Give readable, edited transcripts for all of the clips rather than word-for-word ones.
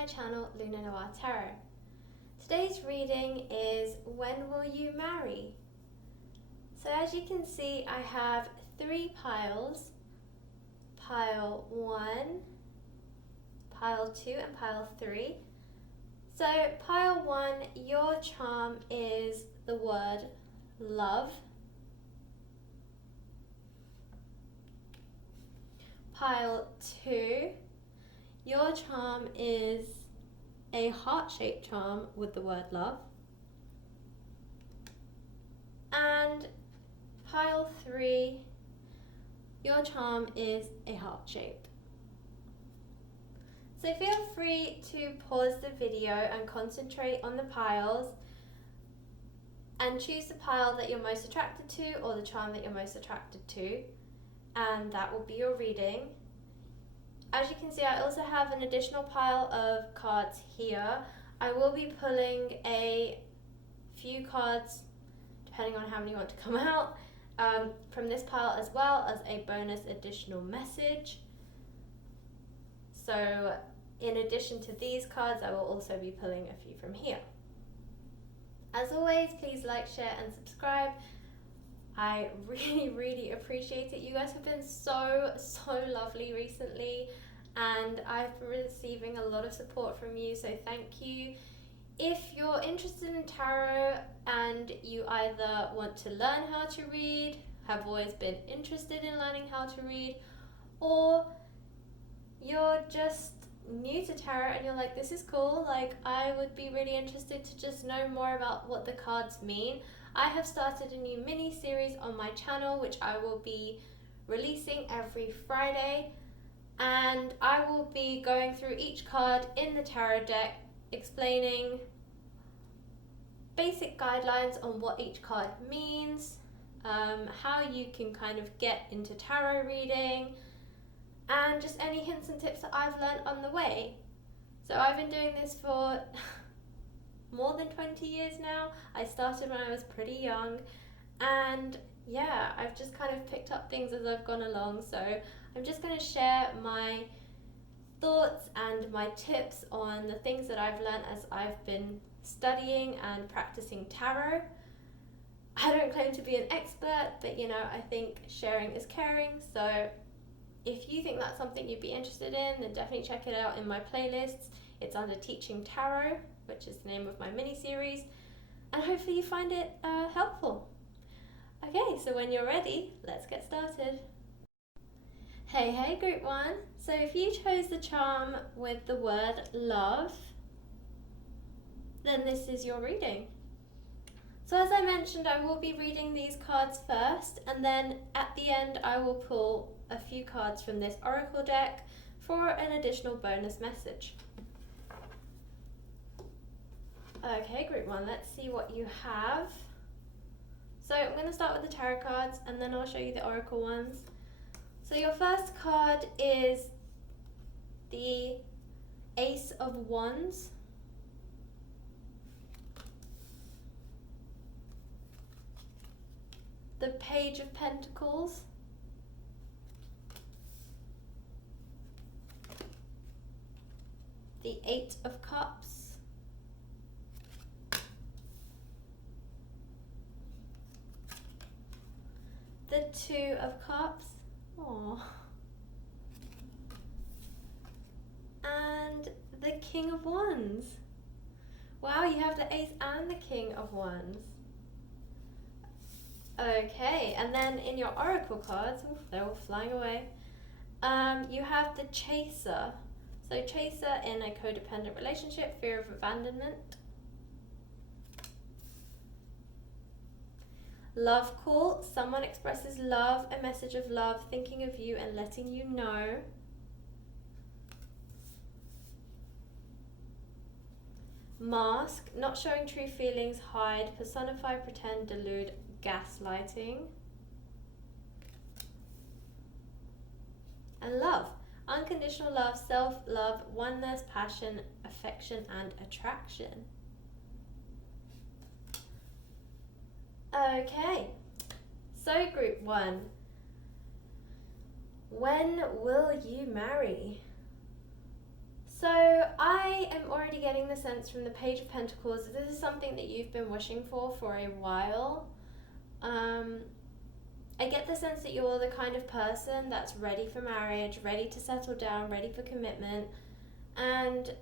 my channel Luna Noir Tarot. Today's reading is When Will You Marry? So as you can see, I have 3 piles, pile 1, pile 2 and pile 3. So pile 1, your charm is the word love. Pile 2, your charm is a heart-shaped charm with the word love. And pile 3, your charm is a heart shape. So feel free to pause the video and concentrate on the piles and choose the pile that you're most attracted to or the charm that you're most attracted to, and that will be your reading. As you can see, I also have an additional pile of cards here. I will be pulling a few cards, depending on how many want to come out, from this pile as well as a bonus additional message. So in addition to these cards, I will also be pulling a few from here. As always, please like, share and subscribe. I really appreciate it. You guys have been so lovely recently, and I've been receiving a lot of support from you, so thank you. If you're interested in tarot and you either want to learn how to read, have always been interested in learning how to read, or you're just new to tarot and you're like, this is cool, like I would be really interested to just know more about what the cards mean, I have started a new mini series on my channel which I will be releasing every Friday, and I will be going through each card in the tarot deck, explaining basic guidelines on what each card means, how you can kind of get into tarot reading, and just any hints and tips that I've learned on the way. So I've been doing this for more than 20 years now. I started when I was pretty young, and yeah, I've just kind of picked up things as I've gone along. So I'm just going to share my thoughts and my tips on the things that I've learned as I've been studying and practicing tarot. I don't claim to be an expert, but you know, I think sharing is caring. So if you think that's something you'd be interested in, then definitely check it out in my playlists. It's under Teaching Tarot, which is the name of my mini-series, and hopefully you find it helpful. Okay, so when you're ready, let's get started. Hey group 1, so if you chose the charm with the word love, then this is your reading. So as I mentioned, I will be reading these cards first, and then at the end I will pull a few cards from this oracle deck for an additional bonus message. Okay, group 1, let's see what you have. So I'm going to start with the tarot cards and then I'll show you the oracle ones. So your first card is the Ace of Wands. The Page of Pentacles. The 8 of Cups. The 2 of Cups. Aww. And the King of Wands. Wow, you have the Ace and the King of Wands. Okay, and then in your oracle cards, they're all flying away, you have the Chaser. So Chaser in a codependent relationship, fear of abandonment. Love Call, someone expresses love, a message of love, thinking of you and letting you know. Mask, not showing true feelings, hide, personify, pretend, delude, gaslighting. And Love, unconditional love, self-love, oneness, passion, affection and attraction. Okay, so group 1, when will you marry? So I am already getting the sense from the Page of Pentacles that this is something that you've been wishing for a while. I get the sense that you're the kind of person that's ready for marriage, ready to settle down, ready for commitment, and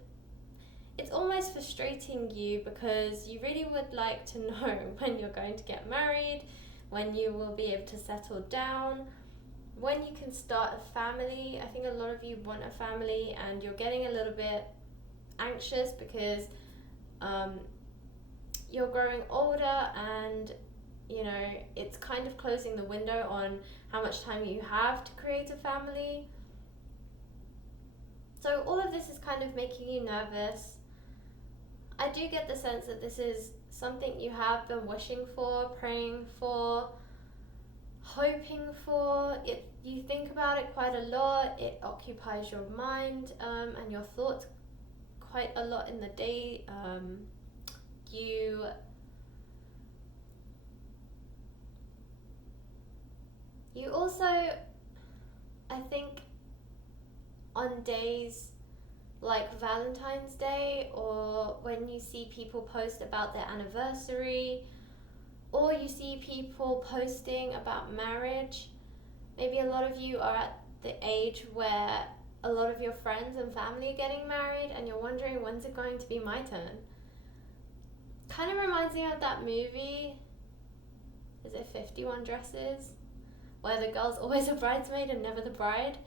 it's almost frustrating you because you really would like to know when you're going to get married, when you will be able to settle down, when you can start a family. I think a lot of you want a family and you're getting a little bit anxious because you're growing older and it's kind of closing the window on how much time you have to create a family. So all of this is kind of making you nervous. I do get the sense that this is something you have been wishing for, praying for, hoping for. You think about it quite a lot. It occupies your mind and your thoughts quite a lot in the day. You also, I think, on days like Valentine's Day, or when you see people post about their anniversary, or you see people posting about marriage, maybe a lot of you are at the age where a lot of your friends and family are getting married and you're wondering, when's it going to be my turn? Kind of reminds me of that movie, is it 51 Dresses? Where the girl's always a bridesmaid and never the bride.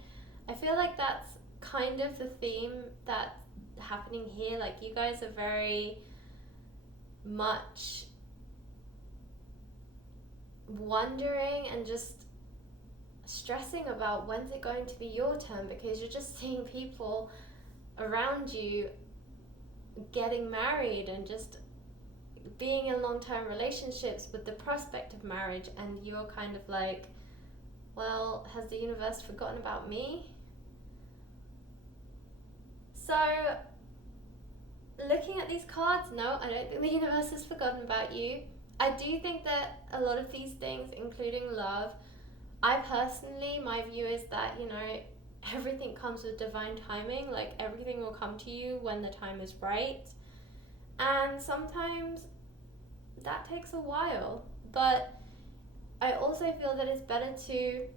I feel like that's kind of the theme that's happening here. Like, you guys are very much wondering and just stressing about when's it going to be your turn, because you're just seeing people around you getting married and just being in long-term relationships with the prospect of marriage, and you're kind of like, well, has the universe forgotten about me? So, looking at these cards, no, I don't think the universe has forgotten about you. I do think that a lot of these things, including love, my view is that, everything comes with divine timing. Like, everything will come to you when the time is right. And sometimes that takes a while. But I also feel that it's better to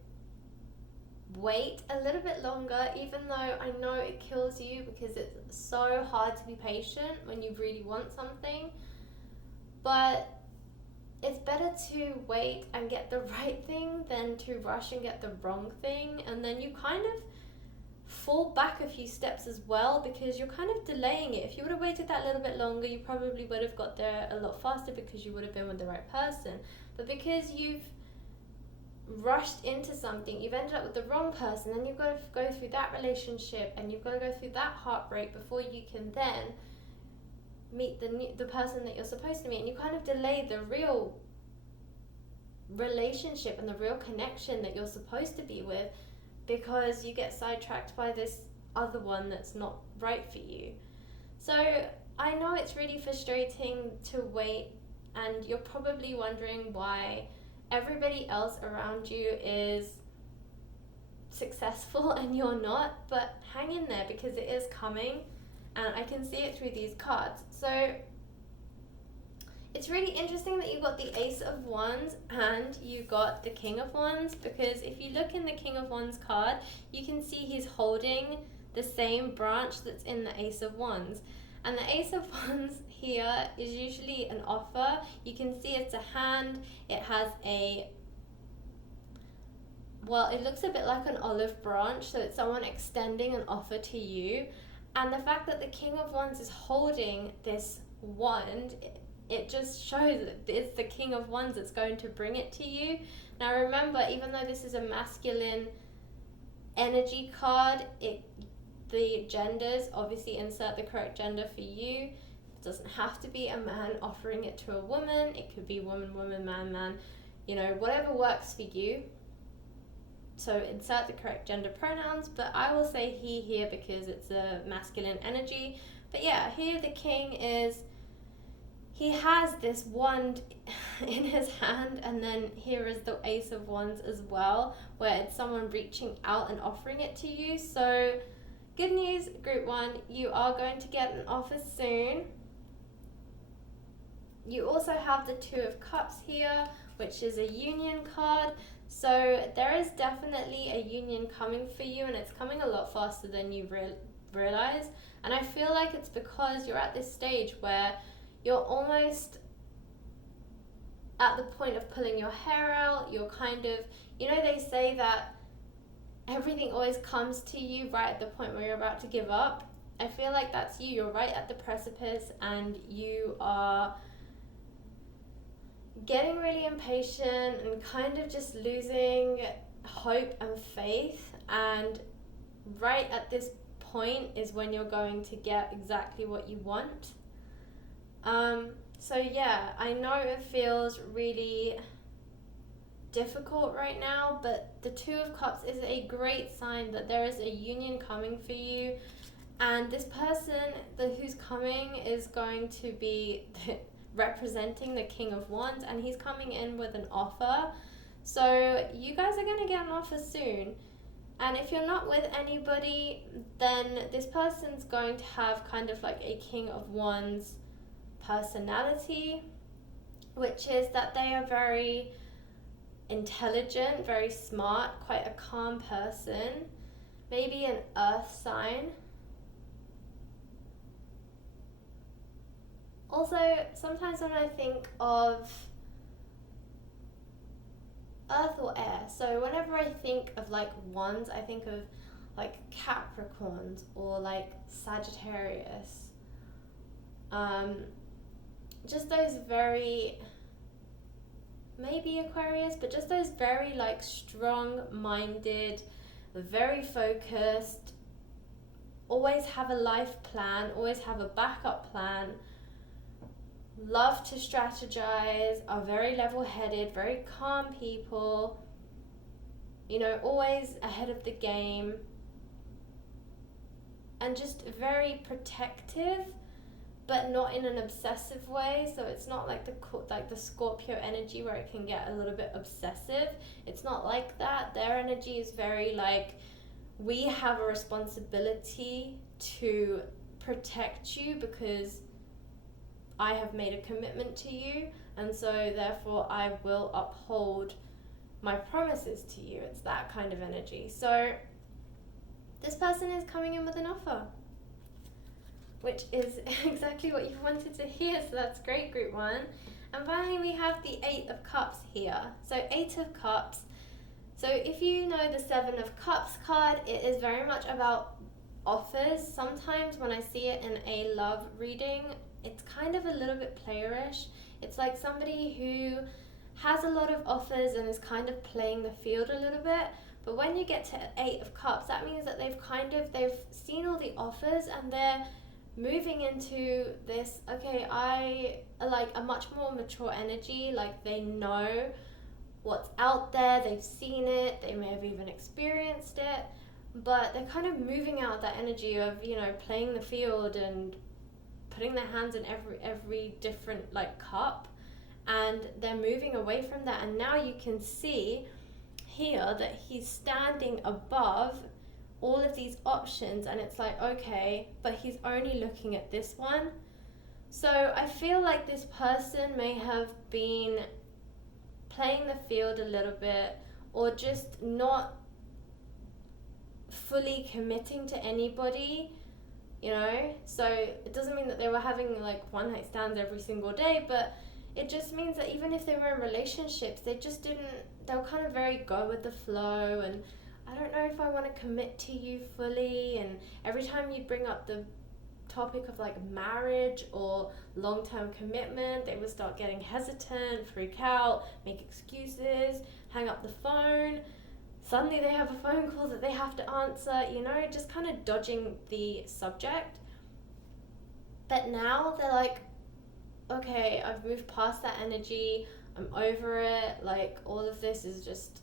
wait a little bit longer, even though I know it kills you because it's so hard to be patient when you really want something. But it's better to wait and get the right thing than to rush and get the wrong thing, and then you kind of fall back a few steps as well because you're kind of delaying it. If you would have waited that little bit longer, you probably would have got there a lot faster because you would have been with the right person. But because you've rushed into something, you've ended up with the wrong person, and you've got to go through that relationship and you've got to go through that heartbreak before you can then meet the person that you're supposed to meet, and you kind of delay the real relationship and the real connection that you're supposed to be with because you get sidetracked by this other one that's not right for you. So I know it's really frustrating to wait, and you're probably wondering why everybody else around you is successful and you're not, but hang in there because it is coming, and I can see it through these cards. So it's really interesting that you got the Ace of Wands and you got the King of Wands, because if you look in the King of Wands card, you can see he's holding the same branch that's in the Ace of Wands. And the Ace of Wands here is usually an offer. You can see it's a hand. It has it looks a bit like an olive branch, so it's someone extending an offer to you. And the fact that the King of Wands is holding this wand, it just shows that it's the King of Wands that's going to bring it to you. Now remember, even though this is a masculine energy card, the genders, obviously insert the correct gender for you. It doesn't have to be a man offering it to a woman. It could be woman, woman, man, man, whatever works for you. So insert the correct gender pronouns, but I will say he here because it's a masculine energy. But yeah, here the king he has this wand in his hand, and then here is the Ace of Wands as well, where it's someone reaching out and offering it to you. So Good news, group 1, you are going to get an offer soon. You also have the Two of Cups here, which is a union card. So there is definitely a union coming for you, and it's coming a lot faster than you realize. And I feel like it's because you're at this stage where you're almost at the point of pulling your hair out. You're kind of, they say that everything always comes to you right at the point where you're about to give up. I feel like that's you. You're right at the precipice, and you are getting really impatient and kind of just losing hope and faith. And right at this point is when you're going to get exactly what you want. So yeah, I know it feels really difficult right now, but the Two of Cups is a great sign that there is a union coming for you, and this person who's coming is going to be representing the King of Wands, and he's coming in with an offer. So you guys are going to get an offer soon. And if you're not with anybody, then this person's going to have kind of like a King of Wands personality, which is that they are very intelligent, very smart, quite a calm person, maybe an earth sign. Also, sometimes when I think of earth or air, so whenever I think of like wands, I think of like Capricorns or like Sagittarius. Just those very, maybe Aquarius, but just those very like strong-minded, very focused, always have a life plan, always have a backup plan, love to strategize, are very level-headed, very calm people, always ahead of the game, and just very protective, but not in an obsessive way. So it's not like the Scorpio energy where it can get a little bit obsessive. It's not like that. Their energy is very like, we have a responsibility to protect you because I have made a commitment to you, and so therefore I will uphold my promises to you. It's that kind of energy. So this person is coming in with an offer, which is exactly what you wanted to hear, so that's great, group 1. And finally we have the Eight of Cups here. So Eight of Cups, so if you know the Seven of Cups card, it is very much about offers. Sometimes when I see it in a love reading, it's kind of a little bit playerish. It's like somebody who has a lot of offers and is kind of playing the field a little bit. But when you get to Eight of Cups, that means that they've seen all the offers and they're moving into this, okay, I like a much more mature energy. Like they know what's out there, they've seen it, they may have even experienced it, but they're kind of moving out that energy of, playing the field and putting their hands in every different like cup, and they're moving away from that. And now you can see here that he's standing above all of these options, and it's like, okay, but he's only looking at this one. So I feel like this person may have been playing the field a little bit, or just not fully committing to anybody, so it doesn't mean that they were having like one night stands every single day, but it just means that even if they were in relationships, they were kind of very go with the flow, and I don't know if I want to commit to you fully. And every time you bring up the topic of like marriage or long-term commitment, they would start getting hesitant, freak out, make excuses, hang up the phone. Suddenly they have a phone call that they have to answer, just kind of dodging the subject. But now they're like, okay, I've moved past that energy, I'm over it, like all of this is just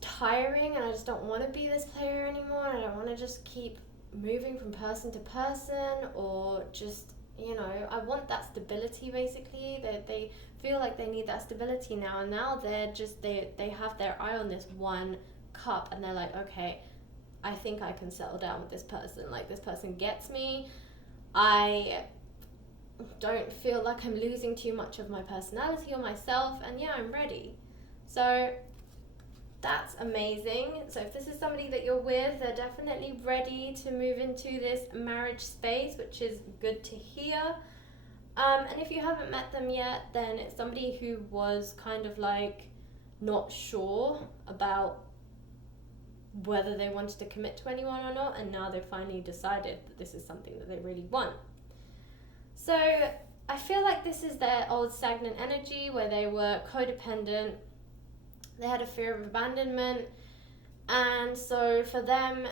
tiring, and I just don't want to be this player anymore, and I don't want to just keep moving from person to person, or just, I want that stability basically. They feel like they need that stability now, and now they're just, they have their eye on this one cup, and they're like, okay, I think I can settle down with this person. Like, this person gets me. I don't feel like I'm losing too much of my personality or myself, and yeah, I'm ready. So that's amazing. So if this is somebody that you're with, they're definitely ready to move into this marriage space, which is good to hear. And if you haven't met them yet, then it's somebody who was kind of like not sure about whether they wanted to commit to anyone or not, and now they've finally decided that this is something that they really want. So I feel like this is their old stagnant energy where they were codependent, they had a fear of abandonment, and so for them,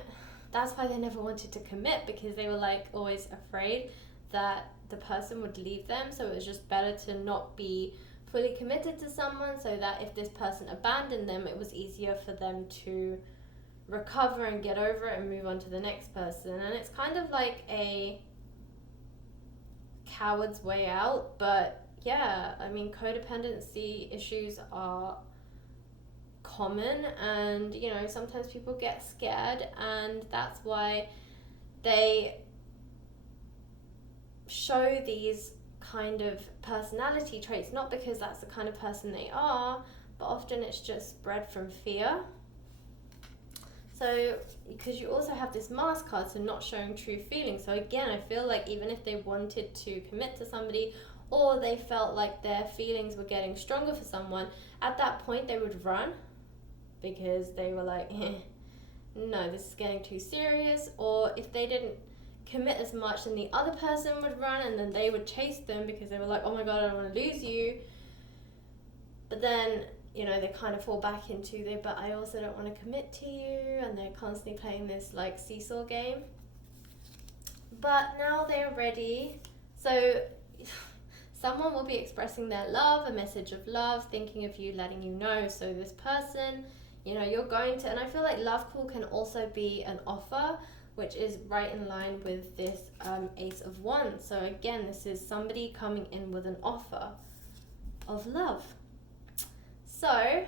that's why they never wanted to commit, because they were like always afraid that the person would leave them. So it was just better to not be fully committed to someone, so that if this person abandoned them, it was easier for them to recover and get over it and move on to the next person. And it's kind of like a coward's way out. But yeah, I mean, codependency issues are common, and you know, sometimes people get scared, and that's why they show these kind of personality traits, not because that's the kind of person they are, but often it's just bred from fear. So because you also have this mask card, so not showing true feelings. So again, I feel like even if they wanted to commit to somebody, or they felt like their feelings were getting stronger for someone, at that point they would run, because they were like, no, this is getting too serious. Or if they didn't commit as much, then the other person would run, and then they would chase them because they were like, oh my god, I don't want to lose you. But then, you know, they kind of fall back into but I also don't want to commit to you, and they're constantly playing this like seesaw game. But now they're ready. So someone will be expressing their love, a message of love, thinking of you, letting you know. So this person, you know, you're going to, and I feel like love call can also be an offer, which is right in line with this Ace of Wands. So again, this is somebody coming in with an offer of love. So,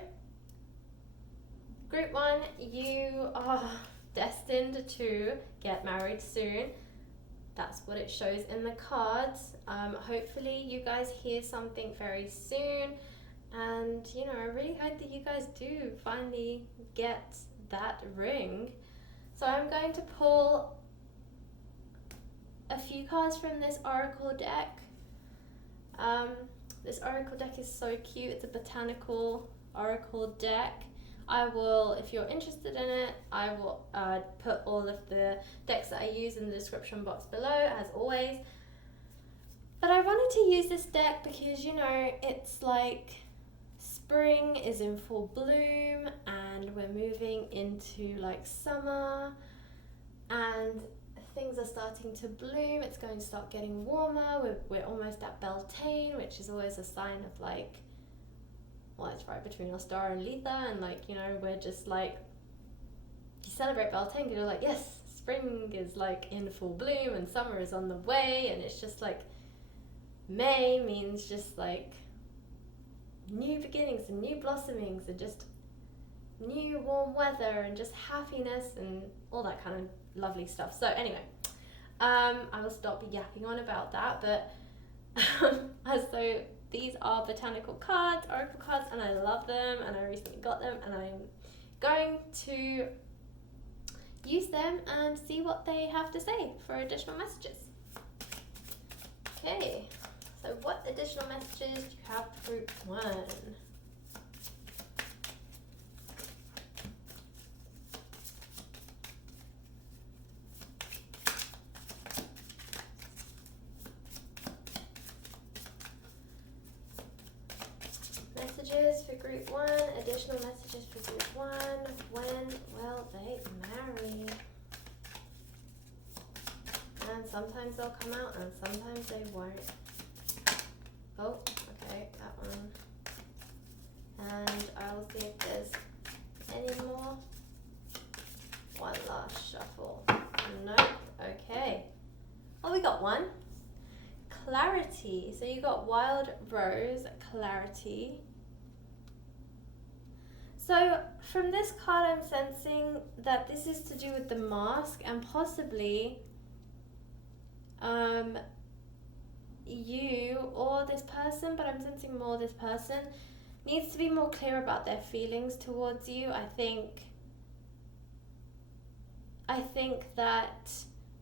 group 1, you are destined to get married soon. That's what it shows in the cards. Hopefully you guys hear something very soon. And, you know, I really hope that you guys do finally get that ring. So I'm going to pull a few cards from this oracle deck. This oracle deck is so cute. It's a botanical oracle deck. I will, if you're interested in it, I will put all of the decks that I use in the description box below, as always. But I wanted to use this deck because, you know, it's like spring is in full bloom and we're moving into like summer and things are starting to bloom. It's going to start getting warmer. We're almost at Beltane, which is always a sign of like, well, it's right between Ostara and Letha, and like, you know, we're just like, you celebrate Beltane because you're like, yes, spring is like in full bloom and summer is on the way, and it's just like, May means just like new beginnings and new blossomings and just new warm weather and just happiness and all that kind of lovely stuff. So anyway, I will stop yapping on about that, but so these are botanical cards, oracle cards, and I love them, and I recently got them, and I'm going to use them and see what they have to say for additional messages. Okay, so what additional messages do you have for group 1? Messages for group 1, additional messages for group 1. When will they marry? And sometimes they'll come out and sometimes they won't. Oh, okay, that one. And I'll see if there's any more. One last shuffle. Nope, okay. Oh, we got one. Clarity. So you got Wild Rose, Clarity. So from this card, I'm sensing that this is to do with the mask, and possibly you or this person, but I'm sensing more this person needs to be more clear about their feelings towards you. I think that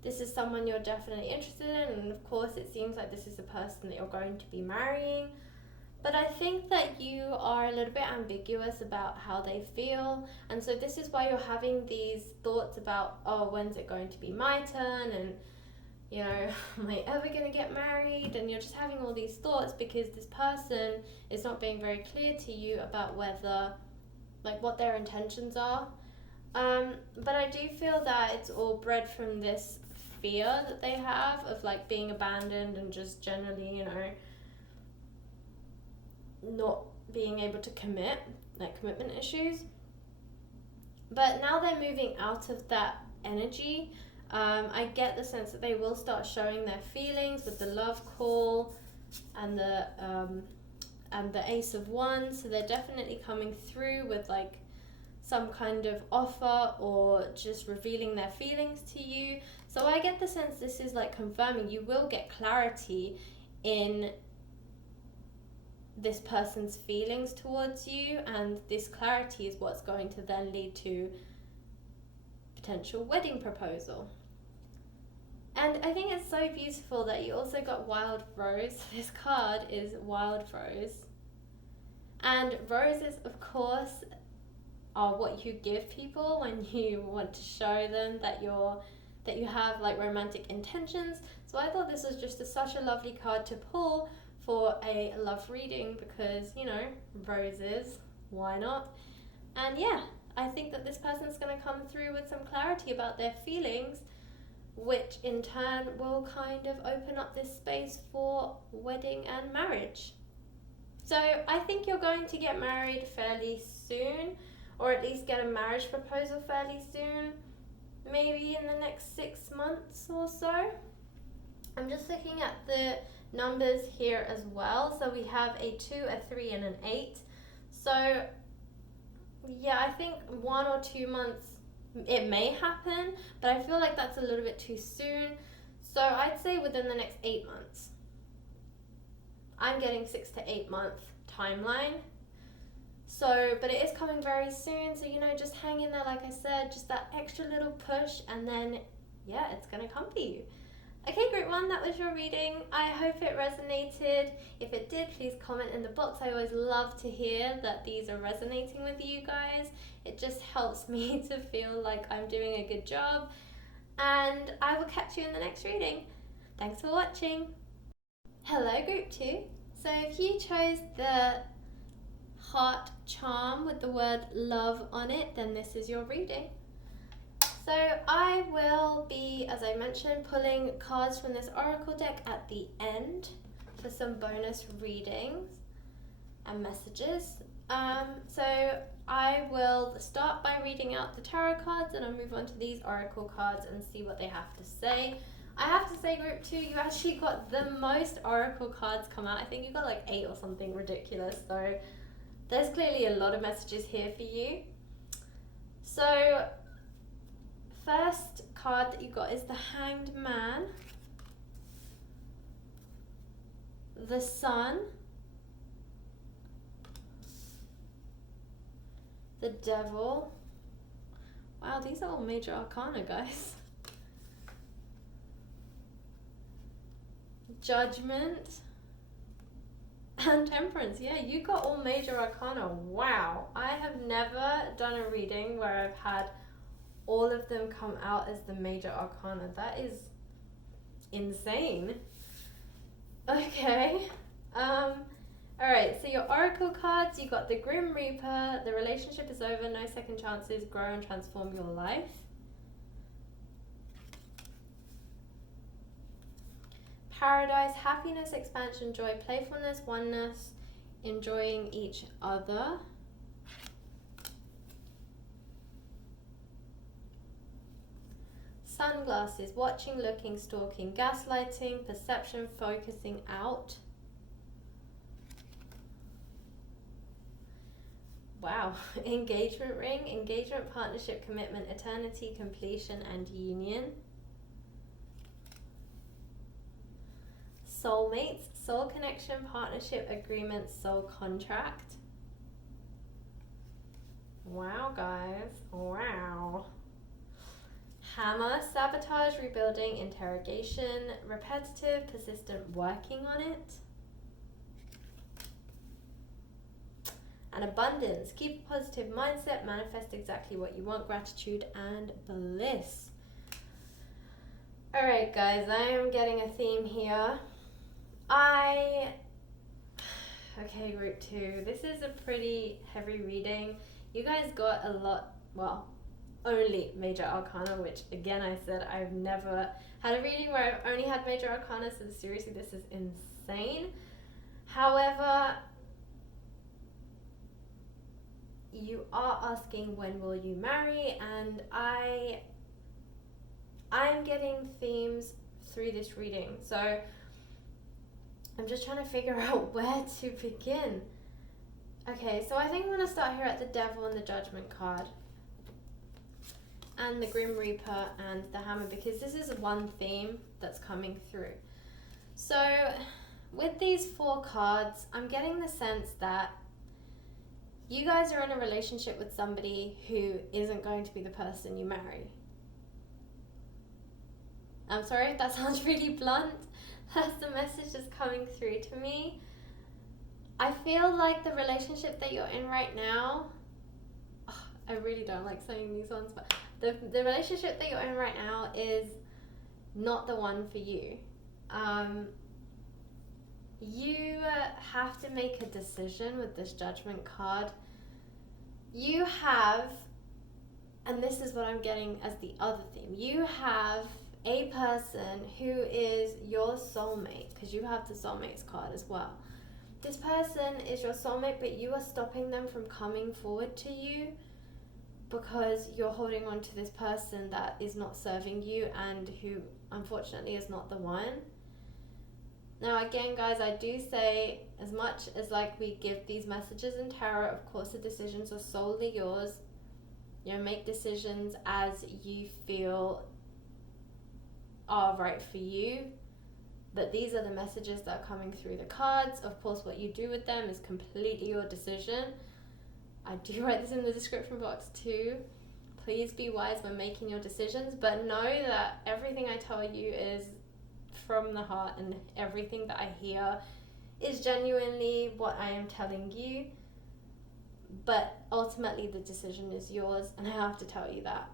this is someone you're definitely interested in, and of course it seems like this is the person that you're going to be marrying. But I think that you are a little bit ambiguous about how they feel, and so this is why you're having these thoughts about, oh, when's it going to be my turn, and you know, am I ever going to get married? And you're just having all these thoughts because this person is not being very clear to you about whether, like, what their intentions are. But I do feel that it's all bred from this fear that they have of, like, being abandoned and just generally, you know, not being able to commit, like commitment issues. But now they're moving out of that energy. I get the sense that they will start showing their feelings with the love call and the Ace of Wands. So they're definitely coming through with like some kind of offer or just revealing their feelings to you. So I get the sense this is like confirming you will get clarity in this person's feelings towards you, and this clarity is what's going to then lead to potential wedding proposal. And I think it's so beautiful that you also got Wild Rose. This card is Wild Rose. And roses, of course, are what you give people when you want to show them that you have like romantic intentions. So I thought this was just such a lovely card to pull for a love reading because, you know, roses, why not? And yeah, I think that this person's going to come through with some clarity about their feelings, which in turn will kind of open up this space for wedding and marriage. So I think you're going to get married fairly soon, or at least get a marriage proposal fairly soon, maybe in the next 6 months or so. I'm just looking at the numbers here as well. So we have a 2, a 3, and an 8. So yeah, I think 1 or 2 months it may happen, but I feel like that's a little bit too soon. So I'd say within the next 8 months. I'm getting 6 to 8 month timeline. So, but it is coming very soon. So, you know, just hang in there, like I said, just that extra little push, and then, yeah, it's going to come for you. Okay, group 1, that was your reading. I hope it resonated. If it did, please comment in the box. I always love to hear that these are resonating with you guys. It just helps me to feel like I'm doing a good job. And I will catch you in the next reading. Thanks for watching. Hello, group 2. So if you chose the heart charm with the word love on it, then this is your reading. So I will be, as I mentioned, pulling cards from this oracle deck at the end for some bonus readings and messages. So I will start by reading out the tarot cards, and I'll move on to these oracle cards and see what they have to say. I have to say, group 2, you actually got the most oracle cards come out. I think you got like 8 or something ridiculous. So there's clearly a lot of messages here for you. So first card that you got is the Hanged Man, the Sun, the Devil. Wow, these are all major arcana, guys. Judgment and Temperance. Yeah, you got all major arcana. Wow, I have never done a reading where I've had all of them come out as the major arcana. That is insane. Okay. Alright, so your oracle cards, you got the Grim Reaper, the relationship is over, no second chances, grow and transform your life. Paradise, happiness, expansion, joy, playfulness, oneness, enjoying each other. Sunglasses, watching, looking, stalking, gaslighting, perception, focusing out. wow, engagement ring, engagement, partnership, commitment, eternity, completion, and union. Soulmates, soul connection, partnership, agreement, soul contract. Wow, guys. Wow. Hammer, sabotage, rebuilding, interrogation, repetitive, persistent, working on it. And abundance, keep a positive mindset, manifest exactly what you want, gratitude and bliss. Alright guys, I am getting a theme here. Okay, group 2, this is a pretty heavy reading. You guys got a lot, well, only major arcana, which again I said I've never had a reading where I've only had major arcana, so seriously this is insane. However, you are asking when will you marry, and I'm getting themes through this reading, so I'm just trying to figure out where to begin. Okay, so I think I'm going to start here at the Devil and the Judgment card, and the Grim Reaper and the Hammer, because this is one theme that's coming through. So with these 4 cards, I'm getting the sense that you guys are in a relationship with somebody who isn't going to be the person you marry. I'm sorry if that sounds really blunt. That's the message that's coming through to me. I feel like the relationship that you're in right now, I really don't like saying these ones, but the relationship that you're in right now is not the one for you. You have to make a decision with this Judgment card. You have, and this is what I'm getting as the other theme, you have a person who is your soulmate, because you have the Soulmates card as well. This person is your soulmate, but you are stopping them from coming forward to you because you're holding on to this person that is not serving you and who unfortunately is not the one. Now again guys, I do say, as much as like we give these messages in tarot, of course the decisions are solely yours. You know, make decisions as you feel are right for you, but these are the messages that are coming through the cards. Of course what you do with them is completely your decision. I do write this in the description box too. Please be wise when making your decisions, but know that everything I tell you is from the heart, and everything that I hear is genuinely what I am telling you, but ultimately the decision is yours, and I have to tell you that.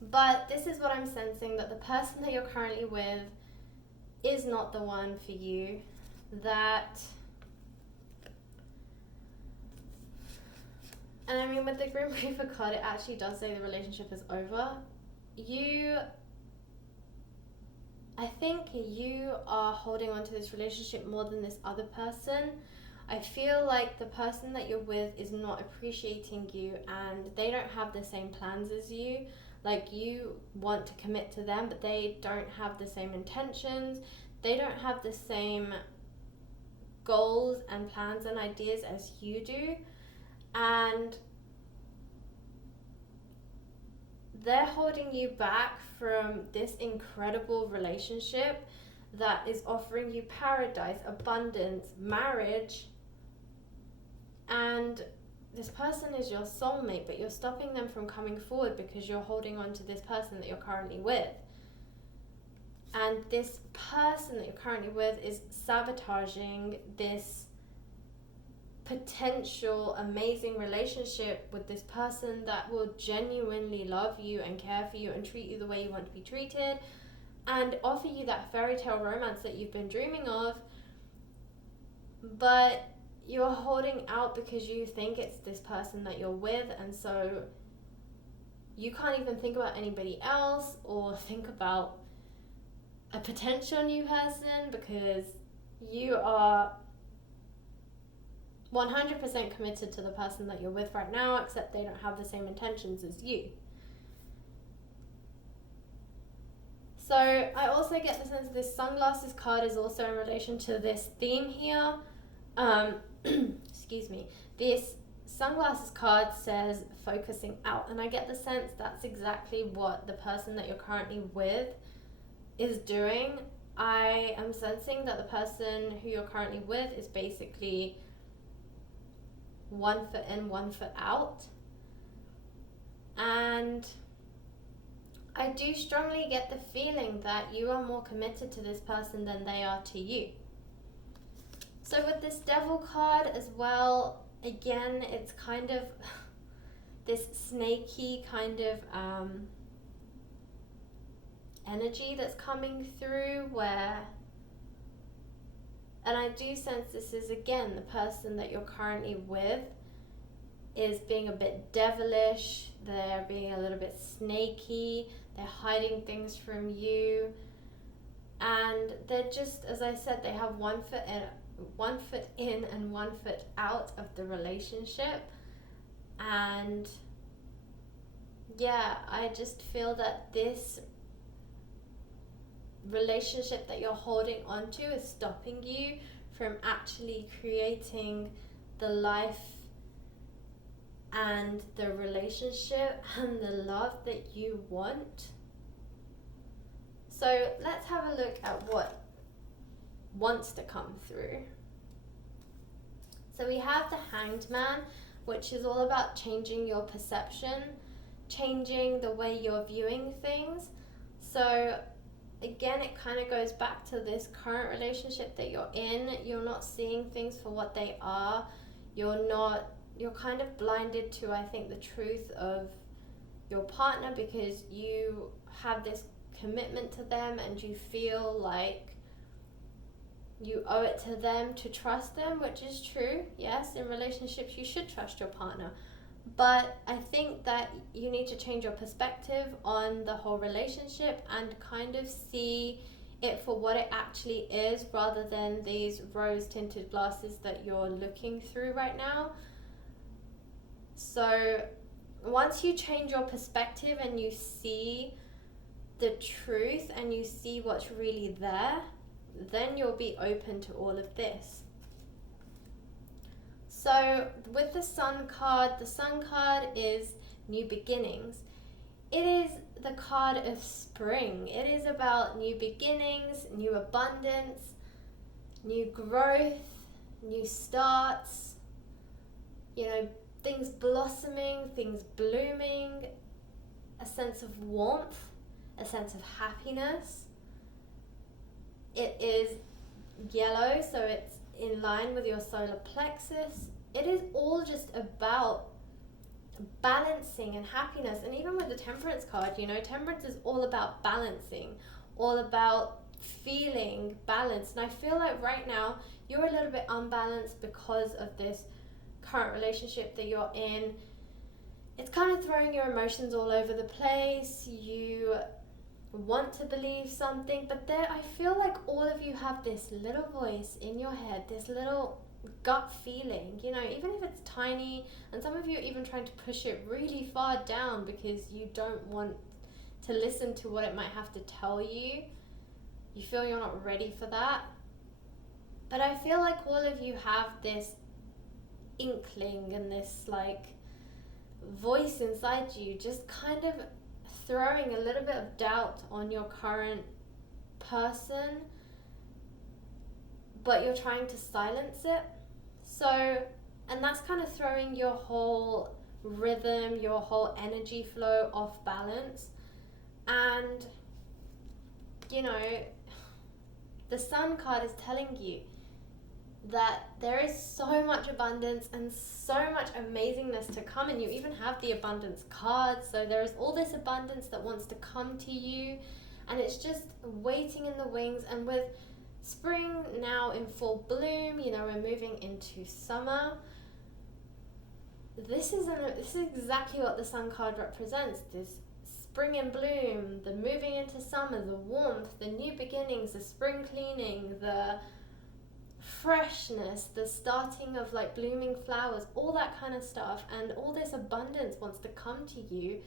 But this is what I'm sensing, that the person that you're currently with is not the one for you. That, and I mean with the Grim Reaper card, it actually does say the relationship is over. I think you are holding on to this relationship more than this other person. I feel like the person that you're with is not appreciating you, and they don't have the same plans as you. Like, you want to commit to them, but they don't have the same intentions. They don't have the same goals and plans and ideas as you do. And they're holding you back from this incredible relationship that is offering you paradise, abundance, marriage. And this person is your soulmate, but you're stopping them from coming forward because you're holding on to this person that you're currently with. And this person that you're currently with is sabotaging this potential amazing relationship with this person that will genuinely love you and care for you and treat you the way you want to be treated and offer you that fairy tale romance that you've been dreaming of, but you're holding out because you think it's this person that you're with, and so you can't even think about anybody else or think about a potential new person because you are 100% committed to the person that you're with right now, except they don't have the same intentions as you. So I also get the sense that this sunglasses card is also in relation to this theme here. Excuse this sunglasses card says focusing out, and I get the sense that's exactly what the person that you're currently with is doing. I am sensing that the person who you're currently with is basically 1 foot in, 1 foot out. And I do strongly get the feeling that you are more committed to this person than they are to you. So with this Devil card as well, again, it's kind of this snaky kind of energy that's coming through where, and I do sense this is, again, the person that you're currently with is being a bit devilish, they're being a little bit snaky, they're hiding things from you, and they're just, as I said, they have 1 foot in and 1 foot out of the relationship. And yeah, I just feel that this relationship that you're holding on to is stopping you from actually creating the life and the relationship and the love that you want. So let's have a look at what wants to come through. So we have the Hanged Man, which is all about changing your perception, changing the way you're viewing things. So again, it kind of goes back to this current relationship that you're in. You're not seeing things for what they are. You're kind of blinded to, I think, the truth of your partner because you have this commitment to them and you feel like you owe it to them to trust them, which is true. Yes, in relationships you should trust your partner. But I think that you need to change your perspective on the whole relationship and kind of see it for what it actually is rather than these rose-tinted glasses that you're looking through right now. So once you change your perspective and you see the truth and you see what's really there, then you'll be open to all of this. So with the Sun card is new beginnings. It is the card of spring. It is about new beginnings, new abundance, new growth, new starts, things blossoming, things blooming, a sense of warmth, a sense of happiness. It is yellow, so it's in line with your solar plexus. It is all just about balancing and happiness. And even with the Temperance card, Temperance is all about balancing, all about feeling balanced. And I feel like right now you're a little bit unbalanced because of this current relationship that you're in. It's kind of throwing your emotions all over the place. You want to believe something, but I feel like all of you have this little voice in your head, this little gut feeling, even if it's tiny, and some of you are even trying to push it really far down because you don't want to listen to what it might have to tell you. You feel you're not ready for that. But I feel like all of you have this inkling and this voice inside you just kind of throwing a little bit of doubt on your current person, but you're trying to silence it. So, and that's kind of throwing your whole rhythm, your whole energy flow off balance. And, the Sun card is telling you that there is so much abundance and so much amazingness to come, and you even have the abundance card, so there is all this abundance that wants to come to you, and it's just waiting in the wings. And with spring now in full bloom, we're moving into summer. This is exactly what the Sun card represents, this spring in bloom, the moving into summer, the warmth, the new beginnings, the spring cleaning, the freshness, the starting of blooming flowers, all that kind of stuff. And all this abundance wants to come to you,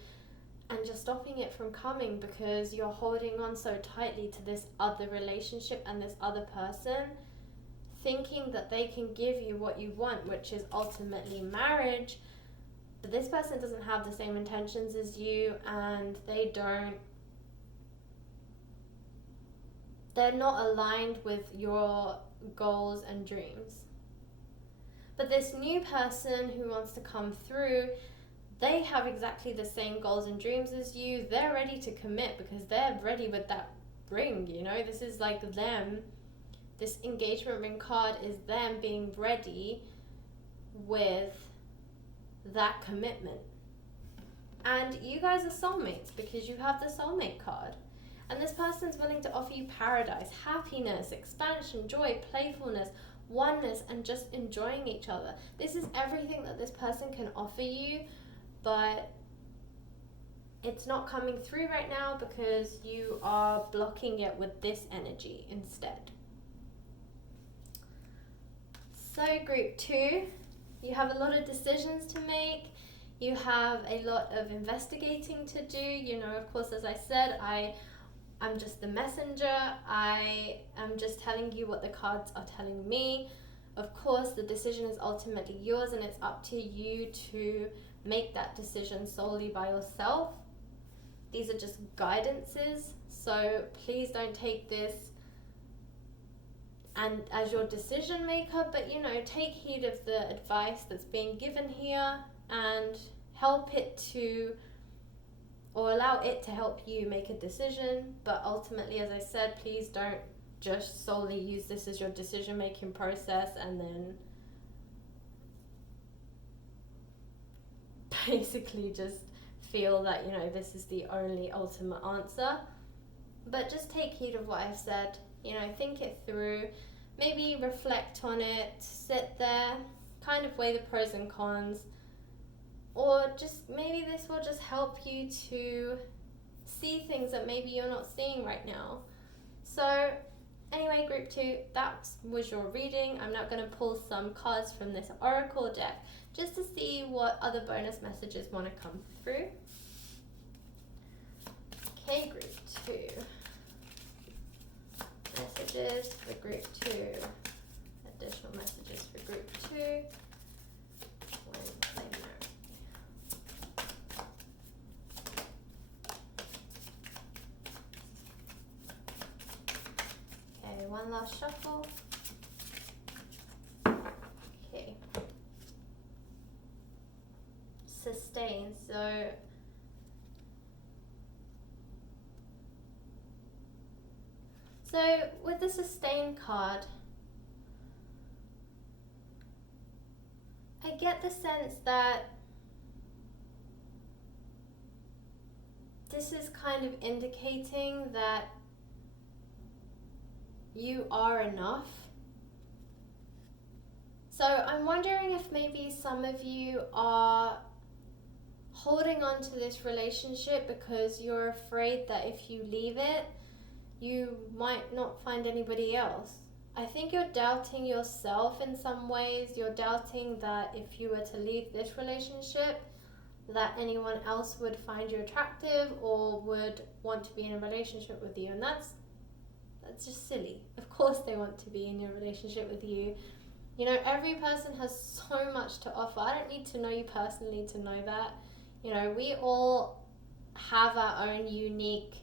and you're stopping it from coming because you're holding on so tightly to this other relationship and this other person, thinking that they can give you what you want, which is ultimately marriage. But this person doesn't have the same intentions as you, and they're not aligned with your goals and dreams. But this new person who wants to come through, they have exactly the same goals and dreams as you. They're ready to commit because they're ready with that ring, you know? This is like them. This engagement ring card is them being ready with that commitment. And you guys are soulmates because you have the soulmate card. And this person's willing to offer you paradise, happiness, expansion, joy, playfulness, oneness, and just enjoying each other. This is everything that this person can offer you, but it's not coming through right now because you are blocking it with this energy instead. So group 2, you have a lot of decisions to make. You have a lot of investigating to do. You know, of course, as I said, I'm just the messenger. I am just telling you what the cards are telling me. Of course, the decision is ultimately yours, and it's up to you to make that decision solely by yourself. These are just guidances, so please don't take this and as your decision maker, but you know, take heed of the advice that's being given here and help it to, or allow it to help you make a decision. But ultimately, as I said, please don't just solely use this as your decision making process and then basically just feel that, you know, this is the only ultimate answer. But just take heed of what I've said, you know, think it through, maybe reflect on it, sit there, kind of weigh the pros and cons, or just maybe this will just help you to see things that maybe you're not seeing right now. So anyway, group 2, that was your reading. I'm now going to pull some cards from this oracle deck just to see what other bonus messages want to come through. Okay, group 2. Messages for group 2. Additional messages for group 2. Wednesday Mary. Okay, one last shuffle. Okay. Sustain. So with the sustain card, I get the sense that this is kind of indicating that you are enough. So I'm wondering if maybe some of you are holding on to this relationship because you're afraid that if you leave it, you might not find anybody else. I think you're doubting yourself in some ways. You're doubting that if you were to leave this relationship, that anyone else would find you attractive or would want to be in a relationship with you. And that's just silly. Of course they want to be in your relationship with you. You know, every person has so much to offer. I don't need to know you personally to know that. You know, we all have our own unique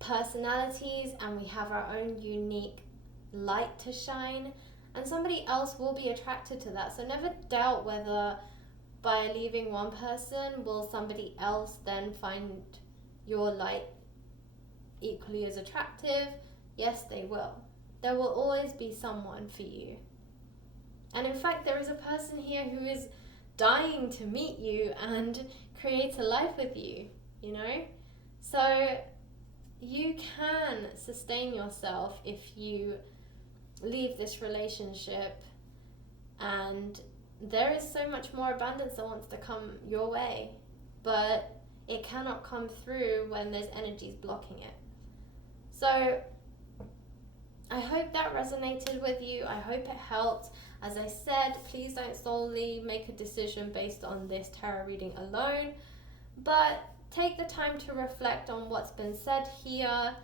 personalities and we have our own unique light to shine, and somebody else will be attracted to that. So never doubt whether by leaving one person will somebody else then find your light equally as attractive. Yes, they will. There will always be someone for you. And in fact, there is a person here who is dying to meet you and create a life with you, you know? So you can sustain yourself if you leave this relationship, and there is so much more abundance that wants to come your way, but it cannot come through when there's energies blocking it. So I hope that resonated with you. I hope it helped. As I said, please don't solely make a decision based on this tarot reading alone, but take the time to reflect on what's been said here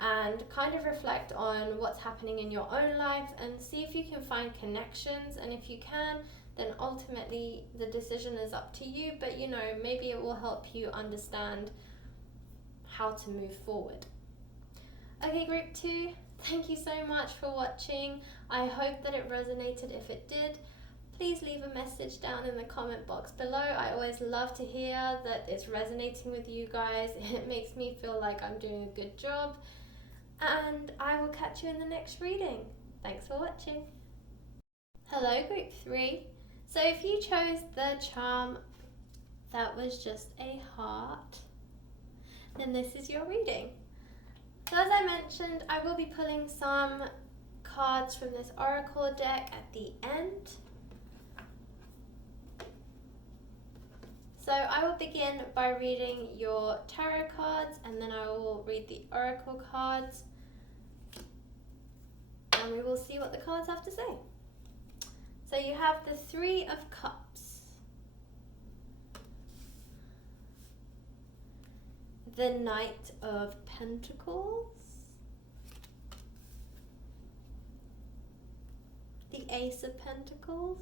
and kind of reflect on what's happening in your own life and see if you can find connections. And if you can, then ultimately the decision is up to you, but you know, maybe it will help you understand how to move forward. Okay, group 2, thank you so much for watching. I hope that it resonated. If it did, please leave a message down in the comment box below. I always love to hear that it's resonating with you guys. It makes me feel like I'm doing a good job. And I will catch you in the next reading. Thanks for watching. Hello, group 3. So if you chose the charm that was just a heart, then this is your reading. So as I mentioned, I will be pulling some cards from this oracle deck at the end. So I will begin by reading your tarot cards, and then I will read the oracle cards, and we will see what the cards have to say. So you have the 3 of Cups, the Knight of Pentacles, the Ace of Pentacles,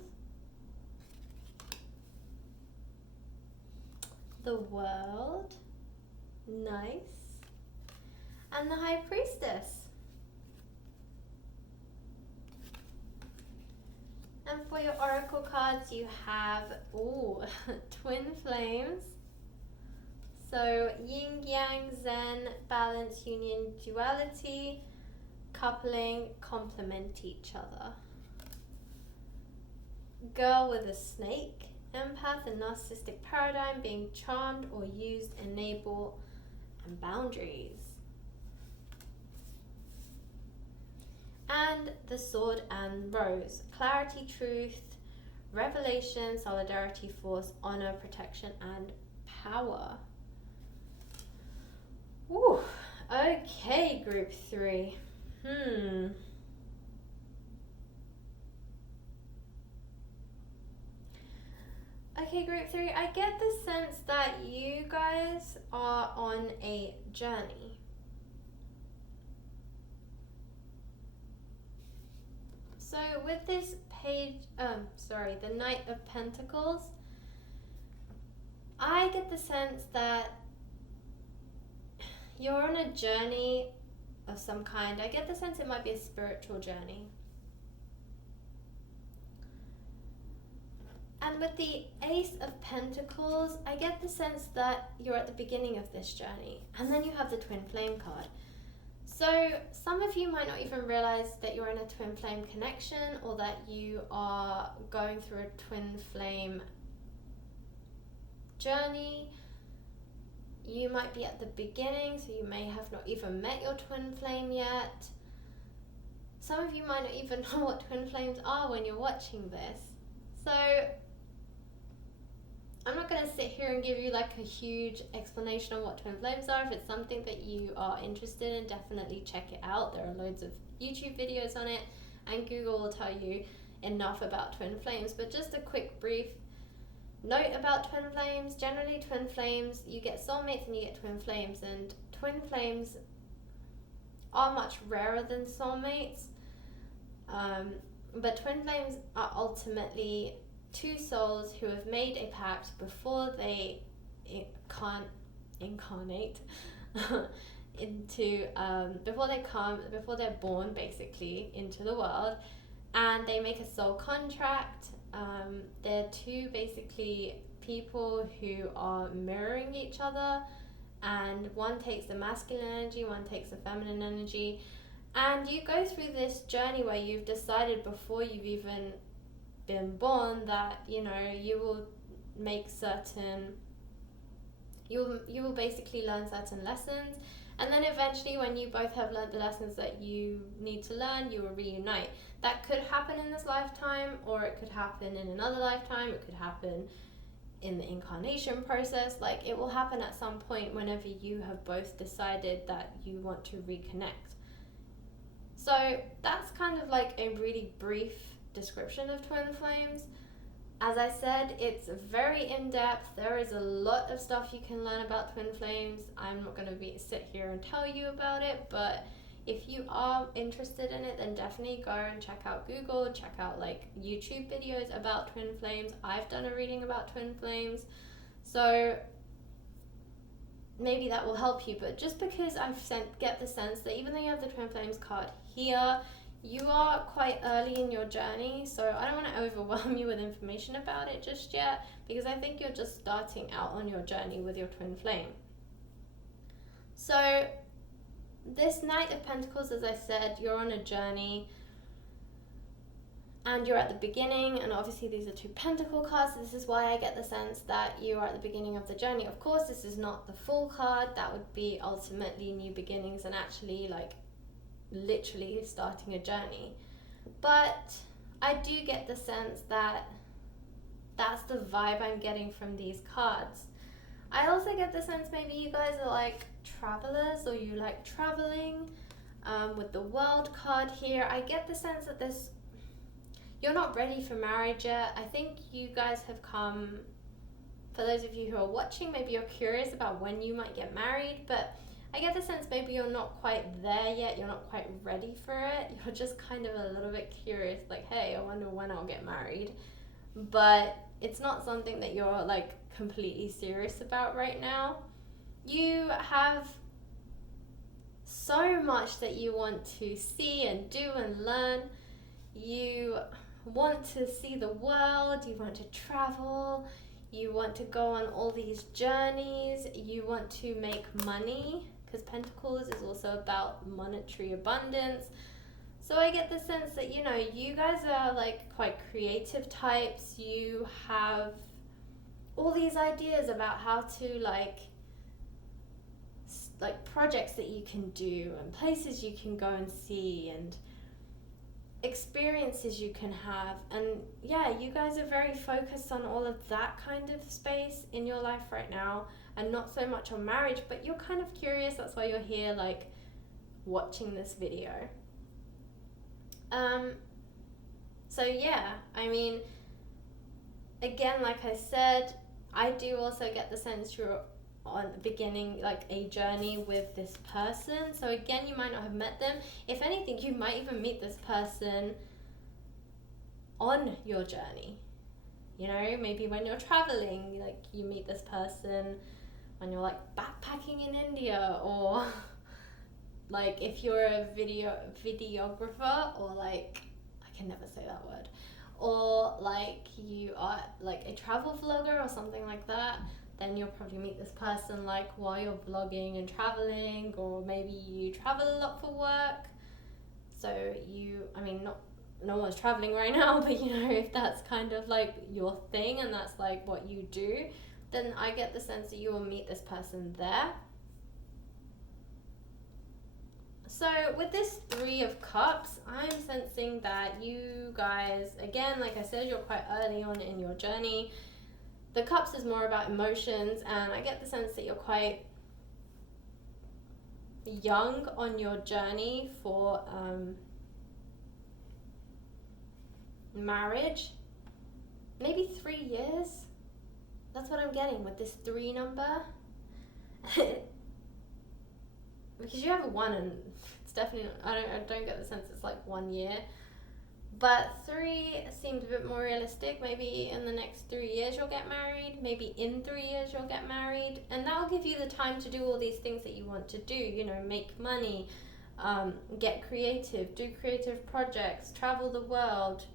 the World, nice, and the High Priestess. And for your oracle cards, you have, twin flames. So yin, yang, zen, balance, union, duality, coupling, complement each other. Girl with a snake, empath and narcissistic paradigm, being charmed or used, enable, and boundaries. And the Sword and Rose, clarity, truth, revelation, solidarity, force, honor, protection, and power. Ooh, okay, group 3. Okay, group 3, I get the sense that you guys are on a journey. So with this page, the Knight of Pentacles, I get the sense that you're on a journey of some kind. I get the sense it might be a spiritual journey. And with the Ace of Pentacles, I get the sense that you're at the beginning of this journey. And then you have the Twin Flame card. So some of you might not even realize that you're in a twin flame connection, or that you are going through a twin flame journey. You might be at the beginning, so you may have not even met your twin flame yet. Some of you might not even know what twin flames are when you're watching this. So I'm not going to sit here and give you like a huge explanation on what twin flames are. If it's something that you are interested in, definitely check it out. There are loads of YouTube videos on it, and Google will tell you enough about twin flames. But just a quick brief note about twin flames. Generally, twin flames, you get soulmates and you get twin flames, and twin flames are much rarer than soulmates. But twin flames are ultimately 2 souls who have made a pact before they incarnate into before they're born basically into the world, and they make a soul contract. They're 2 basically people who are mirroring each other, and one takes the masculine energy, one takes the feminine energy, and you go through this journey where you've decided before you've even been born that, you know, you will make certain, you will basically learn certain lessons, and then eventually when you both have learned the lessons that you need to learn, you will reunite. That could happen in this lifetime, or it could happen in another lifetime. It could happen in the incarnation process. Like, it will happen at some point whenever you have both decided that you want to reconnect. So that's kind of like a really brief description of twin flames. As I said, it's very in-depth. There is a lot of stuff you can learn about twin flames. I'm not going to sit here and tell you about it, but if you are interested in it, then definitely go and check out Google, check out like YouTube videos about twin flames. I've done a reading about twin flames, so maybe that will help you. But just because get the sense that even though you have the twin flames card here, you are quite early in your journey, so I don't want to overwhelm you with information about it just yet, because I think you're just starting out on your journey with your twin flame. So this Knight of Pentacles, as I said, you're on a journey and you're at the beginning, and obviously these are two Pentacle cards, so this is why I get the sense that you are at the beginning of the journey. Of course, this is not the full card. That would be ultimately new beginnings and actually like literally starting a journey, but I do get the sense that that's the vibe I'm getting from these cards. I also get the sense maybe you guys are like travelers, or you like traveling. With the World card here, I get the sense that you're not ready for marriage yet. I think you guys have come, for those of you who are watching, maybe you're curious about when you might get married, but I get the sense maybe you're not quite there yet, you're not quite ready for it. You're just kind of a little bit curious, like, hey, I wonder when I'll get married. But it's not something that you're like completely serious about right now. You have so much that you want to see and do and learn. You want to see the world, you want to travel, you want to go on all these journeys, you want to make money, because Pentacles is also about monetary abundance. So I get the sense that, you know, you guys are like quite creative types. You have all these ideas about how to like projects that you can do and places you can go and see and experiences you can have. And yeah, you guys are very focused on all of that kind of space in your life right now, and not so much on marriage, but you're kind of curious. That's why you're here like watching this video. So yeah, I mean, again, like I said, I do also get the sense you're on beginning like a journey with this person. So again, you might not have met them. If anything, you might even meet this person on your journey. You know, maybe when you're traveling, like you meet this person when you're like backpacking in India, or like if you're a videographer, or like, I can never say that word, or like you are like a travel vlogger or something like that, then you'll probably meet this person like while you're vlogging and traveling, or maybe you travel a lot for work. So no one's traveling right now, but you know, if that's kind of like your thing and that's like what you do, then I get the sense that you will meet this person there. So with this Three of Cups, I'm sensing that you guys, again, like I said, you're quite early on in your journey. The Cups is more about emotions, and I get the sense that you're quite young on your journey for marriage. Maybe 3 years. That's what I'm getting with this 3 number. Because you have a 1, and it's definitely, I don't get the sense it's like 1 year. But 3 seems a bit more realistic. Maybe in the next 3 years you'll get married. Maybe in 3 years you'll get married. And that'll give you the time to do all these things that you want to do. You know, make money, get creative, do creative projects, travel the world.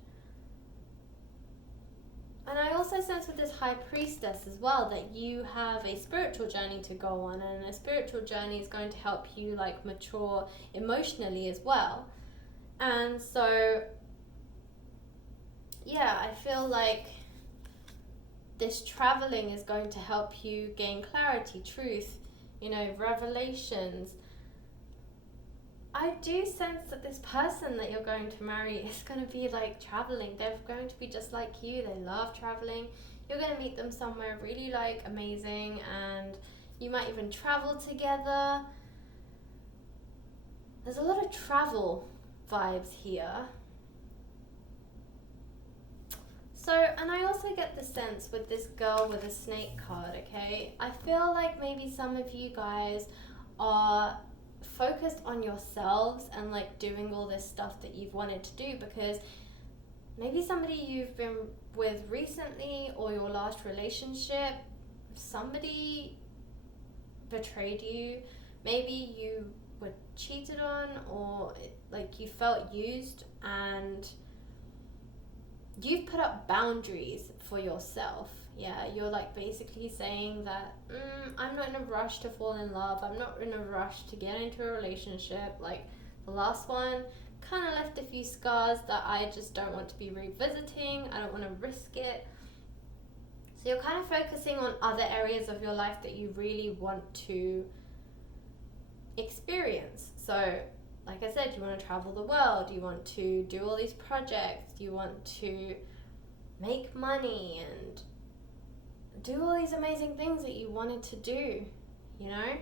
And I also sense with this High Priestess as well that you have a spiritual journey to go on, and a spiritual journey is going to help you like mature emotionally as well. And so yeah, I feel like this traveling is going to help you gain clarity, truth, you know, revelations. I do sense that this person that you're going to marry is going to be like traveling. They're going to be just like you. They love traveling. You're going to meet them somewhere really like amazing, and you might even travel together. There's a lot of travel vibes here. So, and I also get the sense with this girl with a snake card, okay? I feel like maybe some of you guys are focused on yourselves and like doing all this stuff that you've wanted to do, because maybe somebody you've been with recently or your last relationship, somebody betrayed you. Maybe you were cheated on, or like you felt used, and you've put up boundaries for yourself. Yeah, you're like basically saying that I'm not in a rush to fall in love, I'm not in a rush to get into a relationship. Like the last one kind of left a few scars that I just don't want to be revisiting. I don't want to risk it. So you're kind of focusing on other areas of your life that you really want to experience. So like I said, you want to travel the world, you want to do all these projects, you want to make money and do all these amazing things that you wanted to do, you know?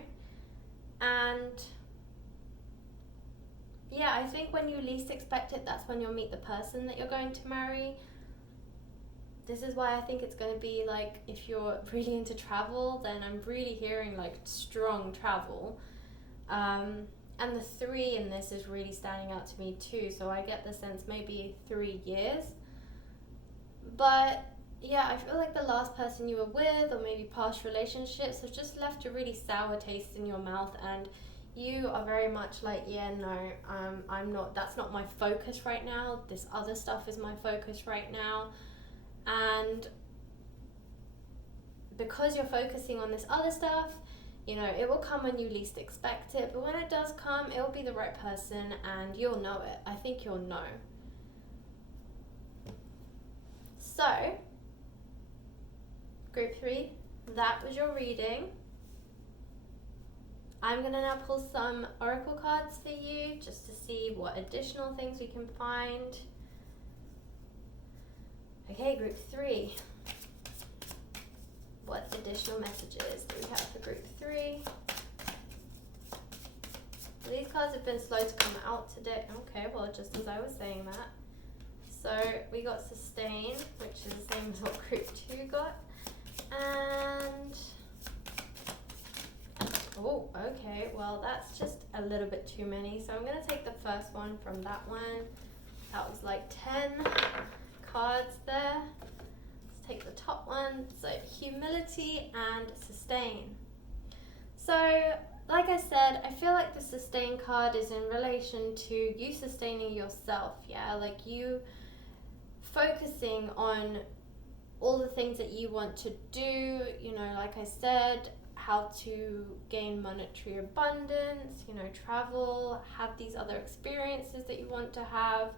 And yeah, I think when you least expect it, that's when you'll meet the person that you're going to marry. This is why I think it's going to be like, if you're really into travel, then I'm really hearing like strong travel. And the 3 in this is really standing out to me too, so I get the sense maybe 3 years. But yeah, I feel like the last person you were with, or maybe past relationships, have just left a really sour taste in your mouth, and you are very much like, yeah, no, I'm not, that's not my focus right now, this other stuff is my focus right now. And because you're focusing on this other stuff, you know, it will come when you least expect it, but when it does come, it will be the right person, and you'll know it. I think you'll know. So, group 3, that was your reading. I'm going to now pull some oracle cards for you, just to see what additional things we can find. Okay, group 3. What additional messages do we have for group 3? These cards have been slow to come out today. Okay, well, just as I was saying that. So we got sustain, which is the same as what group 2 got. And oh, okay, well, that's just a little bit too many. So I'm going to take the first one from that one. That was like 10 cards there. Take the top one. So humility and sustain. So like I said, I feel like the sustain card is in relation to you sustaining yourself. Yeah, like you focusing on all the things that you want to do, you know, like I said, how to gain monetary abundance, you know, travel, have these other experiences that you want to have.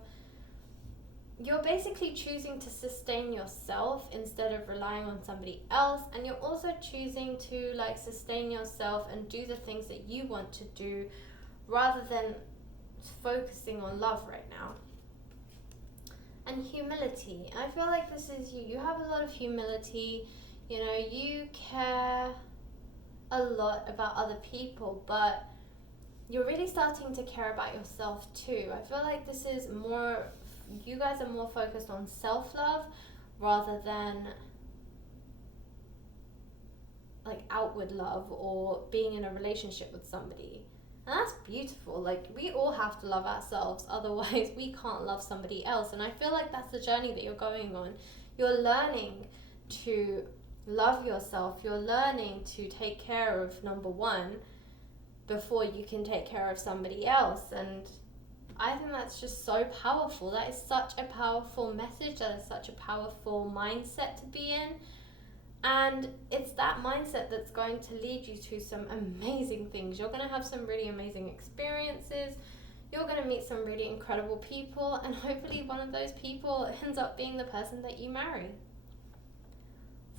You're basically choosing to sustain yourself instead of relying on somebody else, and you're also choosing to like sustain yourself and do the things that you want to do rather than focusing on love right now. And humility, I feel like this is you have a lot of humility, you know, you care a lot about other people, but you're really starting to care about yourself too. I feel like this is more, you guys are more focused on self-love rather than like outward love or being in a relationship with somebody. And that's beautiful. Like, we all have to love ourselves, otherwise we can't love somebody else. And I feel like that's the journey that you're going on. You're learning to love yourself. You're learning to take care of number one before you can take care of somebody else. And I think that's just so powerful. That is such a powerful message. That is such a powerful mindset to be in. And it's that mindset that's going to lead you to some amazing things. You're going to have some really amazing experiences. You're going to meet some really incredible people. And hopefully one of those people ends up being the person that you marry.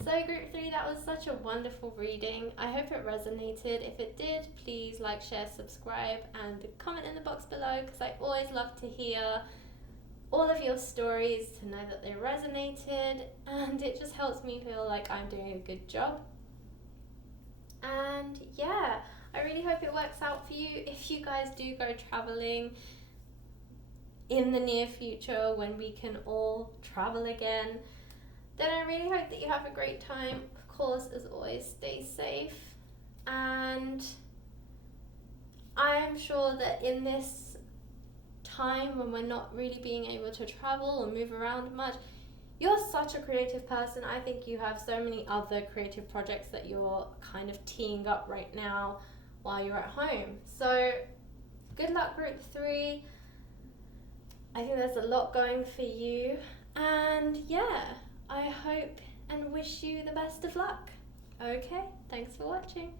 So group 3, that was such a wonderful reading. I hope it resonated. If it did, please like, share, subscribe, and comment in the box below, because I always love to hear all of your stories, to know that they resonated, and it just helps me feel like I'm doing a good job. And yeah, I really hope it works out for you. If you guys do go traveling in the near future, when we can all travel again, then I really hope that you have a great time. Of course, as always, stay safe. And I am sure that in this time when we're not really being able to travel or move around much, you're such a creative person. I think you have so many other creative projects that you're kind of teeing up right now while you're at home. So good luck, group 3. I think there's a lot going for you. And yeah, I hope and wish you the best of luck. Okay, thanks for watching.